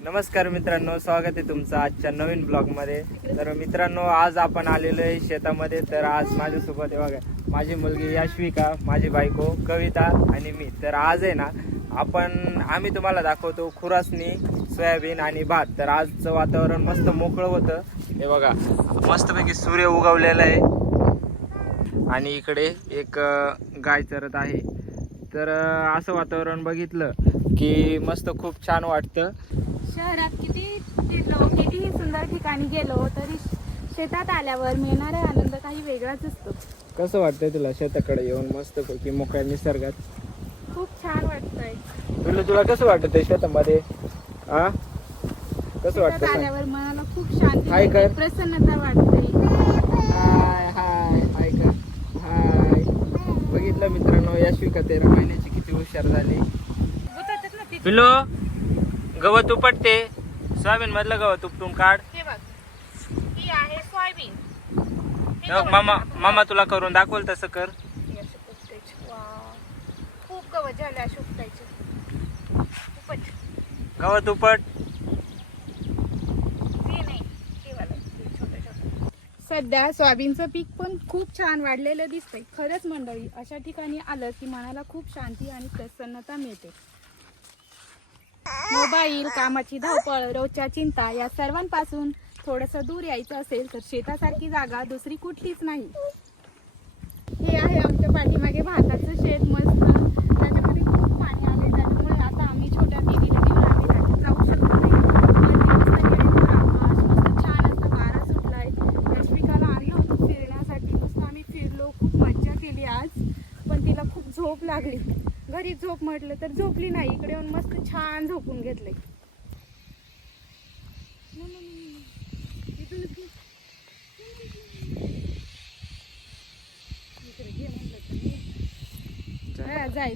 नमस्कार मित्रांनो, स्वागत आहे तुमचं आजच्या नवीन ब्लॉगमध्ये. तर मित्रांनो, आज आपण आलेलो आहे शेतामध्ये. तर आज माझ्यासोबत आहे बघा, माझी मुलगी याश्विका, माझी बायको कविता आणि मी. तर आज आहे ना आम्ही तुम्हाला दाखवतो खुरासनी सोयाबीन आणि भात. तर आजचं वातावरण मस्त मोकळं होतं. हे बघा, मस्तपैकी सूर्य उगवलेला आहे आणि इकडे एक गाय चरत आहे. तर असं वातावरण बघितलं की मस्त खूप छान वाटतं. शहरात किती फिरलो, कितीही सुंदर ठिकाणी गेलो तरी शेतात आल्यावर मिळणारा आनंद काही वेगळाच असतो. कसं वाटतंय तुला शेताकडे येऊन मस्तपैकी मोकळ्या निसर्गात? खूप छान वाटतंय. तुला कसं वाटतंय शेतामध्ये? कसं शेतात वाटतं? आल्यावर मनाला खूप शांती हाय मिळते, कर. प्रसन्नता वाटते. हाय हाय हाय का हाय. बघितलं मित्रांनो, याश्विका 13 महिन्याची किती हुशार झाली. पिलो, गवत उपटते. सोयाबीन मधलं गवत उपटून काढ. हे बघ, ही आहे सोयाबीन. मामा तुला करून दाखवल तसं कर. खूप गवत झाले असे उपटायचे. गवत उपट. सध्या सोयाबीनचं पीक पण खूप छान वाढलेलं दिसतंय. खरंच मंडळी, अशा ठिकाणी आलं की मनाला खूप शांती आणि प्रसन्नता मिळते. मोबाईल, कामाची धावपळ, रोजच्या चिंता या सर्वांपासून थोडंसं दूर यायचं असेल तर शेतासारखी जागा दुसरी कुठलीच नाही. हे आहे आमच्या पाठीमागे भाताचं शेत. मस्त त्याच्यामध्ये खूप पाणी आले, त्याच्यामुळे आता आम्ही छोट्या दीदीला घेऊन आम्ही त्याच्यात जाऊ शकतो नाही. वरती मस्त निळेभोर आकाश, मस्त छान असा वारा सुटलाय. याश्विकाला आणलं होतं फिरण्यासाठी. मस्त आम्ही फिरलो, खूप मज्जा केली आज. पण तिला खूप झोप लागली. घरी झोप म्हटलं तर झोपली नाही. इकडे येऊन मस्त छान झोपून घेतलंय. जाय